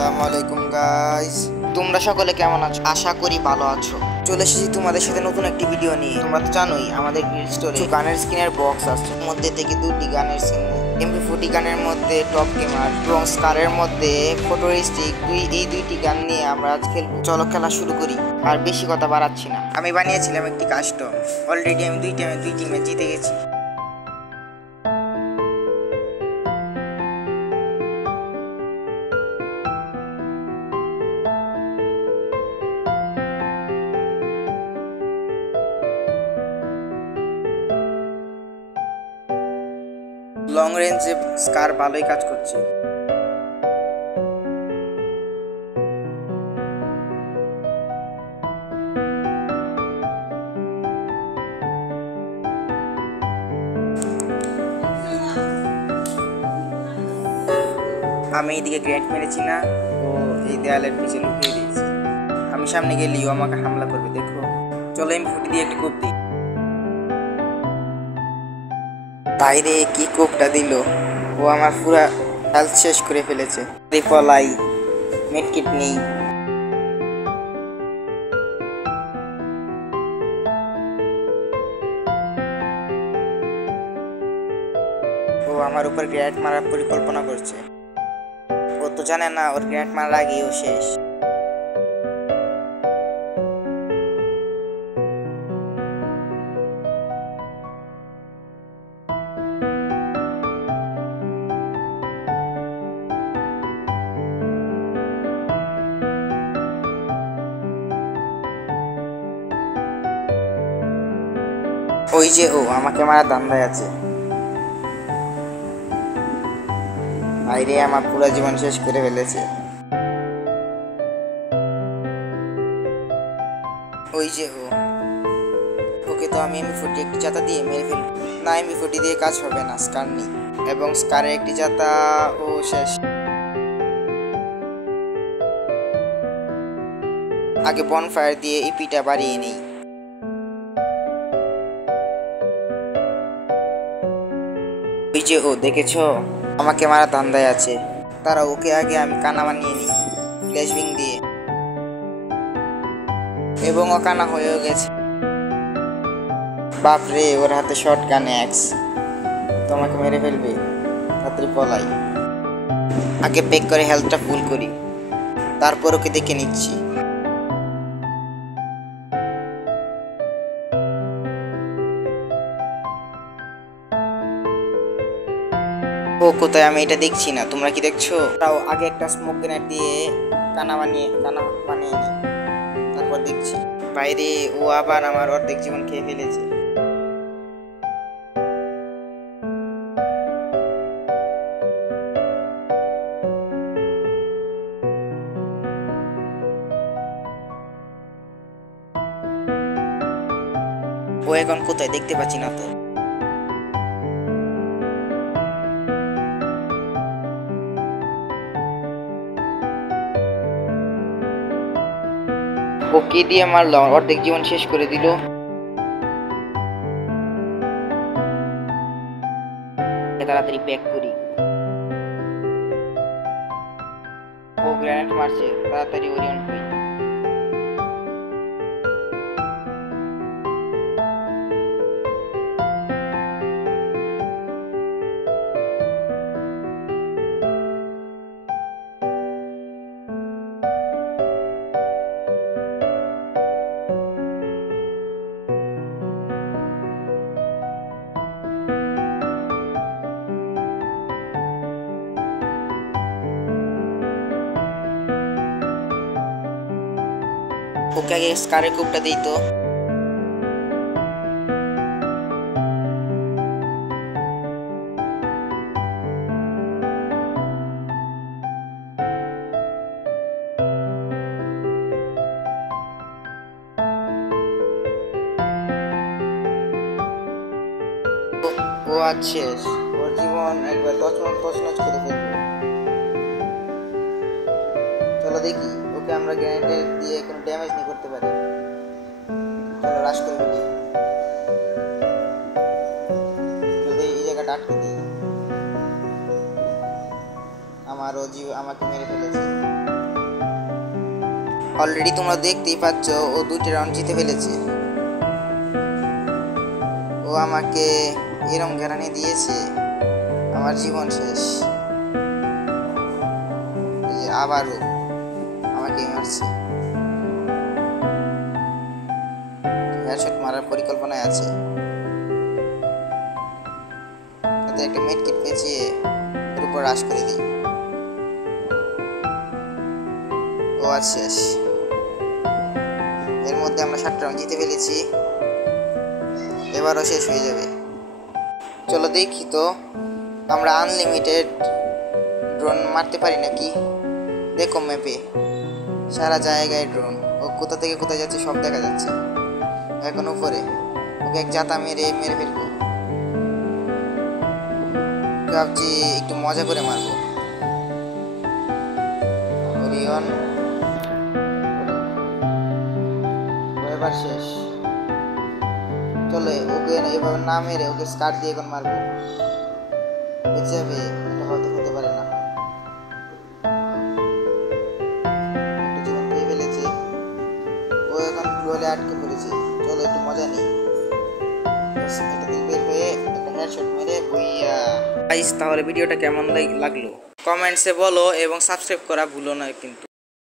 আসসালামু আলাইকুম গাইস, তোমরা সকলে কেমন আছো? আশা করি ভালো আছো। চলে এসেছি তোমাদের সাথে নতুন একটি ভিডিও নিয়ে। তোমরা তো জানোই আমাদের গিল্ড স্টোরে গানের স্কিনের বক্স আছে, মধ্যে থেকে দুটি গানের স্কিন, MP40 গানের মধ্যে টপ গেমার এবং স্কারের মধ্যে ফটোরিস্টিক, এই দুইটি গান নিয়ে আমরা আজ খেলবো। চলো খেলা শুরু করি, আর বেশি কথা বাড়াচ্ছি না। আমি বানিয়েছিলাম একটি কাস্টম, অলরেডি আমি দুই টিমে জিতে গেছি। লং রেঞ্জে স্কার ভালোই কাজ করছে। আমি এইদিকে গ্রেনেড মেরেছি না, ও এই দেয়ালের পিছনে লুকিয়ে দিয়েছি। আমি সামনে গেলেও আমাকে হামলা করবে, দেখো। চলো M40 দিয়ে একটি কোপ দিই। বাইরে কি কোপটা দিল, ও আমার পুরা হেলথ শেষ করে ফেলেছে। পলাই, মেডকিট নেই। ও আমার উপর গ্রেনেড মারার পরিকল্পনা করছে। ও তো জানে না ওর গ্রেনেড মারার আগেই ও শেষ। ওই যে ও আমাকে মারা ধান্দায় আছে। বাইরে আমার পুরো জীবন শেষ করে ফেলেছে। ওই যে ও, ওকে তো আমি M40 একটি জাতা দিয়ে মেরে ফেলব। না, M40 দিয়ে কাজ হবে না, স্কার নেই, এবং স্কারের একটি জাতা ও শেষ। আগে বনফায়ার দিয়ে ইপিটা বাড়িয়ে নেই। ওই যে ও, দেখেছো আমাকে মারা ধান্দায় আছে। তারা ওকে আগে আমি কানা বানিয়ে নিই ফ্ল্যাশবিং দিয়ে, এবং ও কানা হয়েও গেছে। বাপরে, ওর হাতে শর্ট গান অ্যাক্স, তোমাকে মেরে ফেলবে। তাড়াতাড়ি পলাই। আগে পেক করে হেলথটা ফুল করি, তারপর ওকে দেখে নিচ্ছি। ও কোথায়, আমি এটা দেখছি না, তোমরা কি দেখছো? তাও আগে একটা স্মোক গ্রেনেড দিয়ে কানা বানিয়ে নিই, তারপর দেখছি। বাইরে ও আবার আমার অর্ধেক জীবন খেয়ে ফেলেছে। ও এখন কোথায় দেখতে পাচ্ছি না তো। ও কে দিয়ে মারলো, আমার অর্ধেক জীবন শেষ করে দিল। তাড়াতাড়ি প্যাক করি। ও গ্রেনেড মারছে, তাড়াতাড়ি ওরিয়ন হই। ওকে আগে স্কারের কোপটা দিই তো। ও আছে, ওর জীবন একবার তছনছ করে ফেলবো। চলো দেখি ওকে আমরা গ্রেনেড দিয়ে কোনো ড্যামেজ নিয়ে করতে পারি। চলো রাশ করে ফেলি, যদি এই জায়গাটা আটকে দিই। আমাকে মেরে ফেলেছে। অলরেডি তোমরা দেখতেই পাচ্ছ ও 2টি রাউন্ড জিতে ফেলেছে। ও আমাকে এরম গ্যারানি দিয়েছে, আমার জীবন শেষ। আবারও আমাকে মারছে। হেডশট মারার পরিকল্পনায় আছে। তাতে একটা মেড কিট পেঁচিয়ে ওর উপর রাশ করে দিই। ও শেষ। এর মধ্যে আমরা 7টা রাউন্ড জিতে ফেলেছি। এবারও শেষ হয়ে যাবে। চলো দেখি তো আমরা আনলিমিটেড ড্রোন মারতে পারি নাকি। দেখো ম্যাপে সারা জায়গায় ড্রোন। ও কোথা থেকে কোথায় যাচ্ছে সব দেখা যাচ্ছে। এখন উপরে ওকে এক জাতা মেরে ফেলবো। ভাবছি একটু মজা করে মারবো। ওরিয়ন এবার শেষ। চলে ওকে এভাবে না মেরে ওকে স্কার দিয়ে এখন মারবো। বেঁচে যাবে, এটা হয়তো হতে পারে না। একটু জীবন পেয়ে ফেলেছে। ও এখন গ্লোলে আটকে পড়েছে। চলো একটু মজা নিই। এটা থেকে বের হয়ে একটা হেডশট মেরে বইয়া। গাইস, তাহলে ভিডিওটা কেমন লাগলো কমেন্টসে বলো এবং সাবস্ক্রাইব করা ভুলো না কিন্তু।